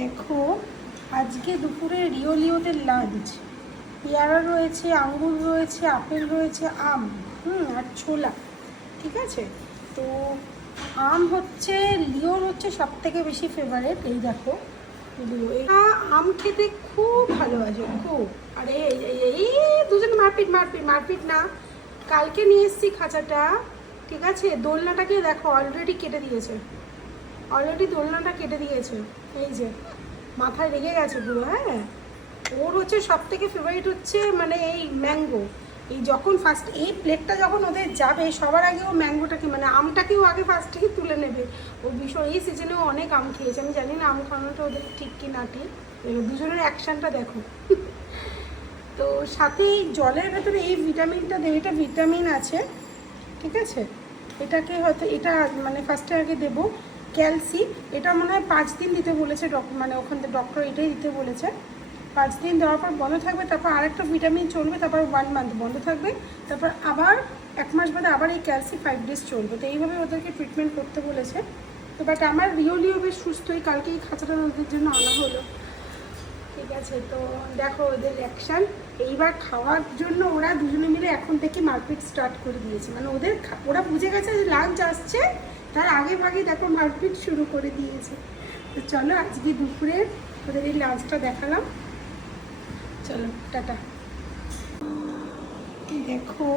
দেখো আজকে দুপুরে রিওলিওদের লাঞ্চ। পেয়ারা রয়েছে, আঙ্গুর রয়েছে, আপেল রয়েছে, আম আর ছোলা। ঠিক আছে, তো আম হচ্ছে লিওর হচ্ছে সব থেকে বেশি ফেভারেট। এই দেখো লিও এটা আম খেতে খুব ভালোবাসে, খুব। আরে এই দুজন মারপিট মারপিট মারপিট না, কালকে নিয়ে এসেছি খাঁচাটা। ঠিক আছে, দোলনাটাকে দেখো অলরেডি কেটে দিয়েছে, দোলনাটা কেটে দিয়েছে। এই যে মাথায় রেগে গেছে পুরো। হ্যাঁ, ওর হচ্ছে সব থেকে ফেভারিট হচ্ছে মানে এই ম্যাঙ্গো। এই যখন ফার্স্ট এই প্লেটটা যখন ওদের যাবে সবার আগে ও ম্যাঙ্গোটাকে মানে আমটাকেও আগে ফার্স্ট থেকে তুলে নেবে। ও ভীষণ, এই সিজনেও অনেক আম খেয়েছে। আমি জানি না আম খাওয়ানোটা ওদের ঠিক কি না ঠিক। দুজনের অ্যাকশানটা দেখো। তো সাথে এই জলের ভেতরে এই ভিটামিনটা দেবে, এটা ভিটামিন আছে। ঠিক আছে, এটাকে হয়তো এটা মানে ফার্স্টে আগে দেবো ক্যালসি। এটা মনে হয় 5 দিন দিতে বলেছে ডক্টর, মানে ওখান থেকে ডক্টর এটাই দিতে বলেছে। 5 দিন দেওয়ার পর বন্ধ থাকবে, তারপর আরেকটা ভিটামিন চলবে, তারপর 1 মান্থ বন্ধ থাকবে, তারপর আবার 1 মাস বাদে আবার এই ক্যালসি 5 ডেজ চলবে। তো এইভাবে ওদেরকে ট্রিটমেন্ট করতে বলেছে। তো বাট আমার রিওলিও বেশ সুস্থই, কালকে এই খাঁচাটা ওদের জন্য আনা হলো। ঠিক আছে, তো দেখো ওদের অ্যাকশান। এইবার খাওয়ার জন্য ওরা দুজনে মিলে এখন থেকে মারপিট স্টার্ট করে দিয়েছে। মানে ওরা বুঝে গেছে যে লাঞ্চ আসছে, তার আগে ভাগে দেখো মারপিট শুরু করে দিয়েছে। তো চলো আজকে দুপুরের ওদের এই লাঞ্চটা দেখালাম। চলো টাটা। দেখো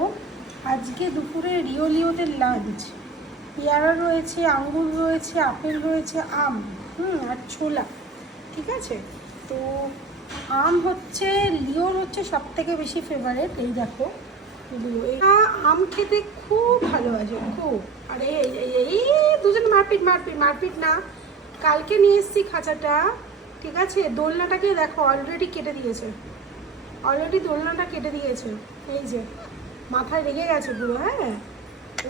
আজকে দুপুরে রিওলিওদের লাঞ্চ। পেয়ারা রয়েছে, আঙ্গুর রয়েছে, আপেল রয়েছে, আম আর ছোলা। ঠিক আছে, তো আম হচ্ছে লিওর হচ্ছে সব থেকে বেশি ফেভারেট। এই দেখো লিও এটা আম খেতে খুব ভালোবাসে, খুব। আরে এই দুজন মারপিট মারপিট মারপিট না, কালকে নিয়ে এসেছি খাঁচাটা। ঠিক আছে, দোলনাটাকে দেখো অলরেডি কেটে দিয়েছে, দোলনাটা কেটে দিয়েছে। এই যে মাথায় রেগে গেছে পুরো। হ্যাঁ,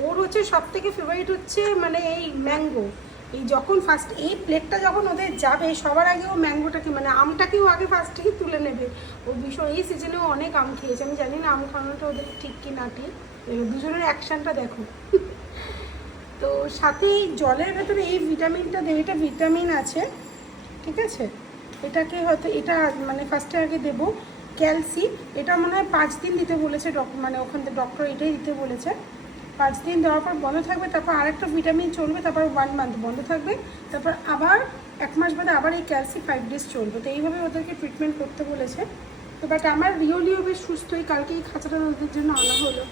ওর হচ্ছে সব থেকে ফেভারিট হচ্ছে মানে এই ম্যাঙ্গো। এই যখন ফার্স্ট এই প্লেটটা যখন ওদের যাবে সবার আগে ও ম্যাঙ্গোটাকে মানে আমটাকেও আগে ফার্স্ট থেকে তুলে নেবে। ও ভীষণ, এই সিজনেও অনেক আম খেয়েছে। আমি জানি না আম খাওয়ানোটা ওদের ঠিক কি না ঠিক। দুজনের অ্যাকশানটা দেখো। তো সাথে এই জলের ভেতরে এই ভিটামিনটা দেবে, এটা ভিটামিন আছে। ঠিক আছে, এটাকে হয়তো এটা মানে ফার্স্টে আগে দেবো ক্যালসি। এটা মনে হয় 5 দিন দিতে বলেছে ডক্টর, মানে ওখান থেকে ডক্টর এটাই দিতে বলেছে। 5 দিন দেওয়ার পর বন্ধ থাকবে, তারপর আরেকটা ভিটামিন চলবে, তারপর 1 মান্থ বন্ধ থাকবে, তারপর আবার 1 মাস বাদে আবার এই ক্যালসি 5 ডেজ চলবে। তো এইভাবে ওদেরকে ট্রিটমেন্ট করতে বলেছে। তো বাট আমার রিওলিও বেশ সুস্থই, কালকে এই খাঁচাটা ওদের জন্য আনা হলো।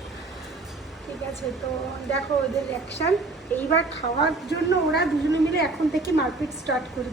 ঠিক আছে, তো দেখো ওদের অ্যাকশান। এইবার খাওয়ার জন্য ওরা দুজনে মিলে এখন থেকে মারপিট স্টার্ট করে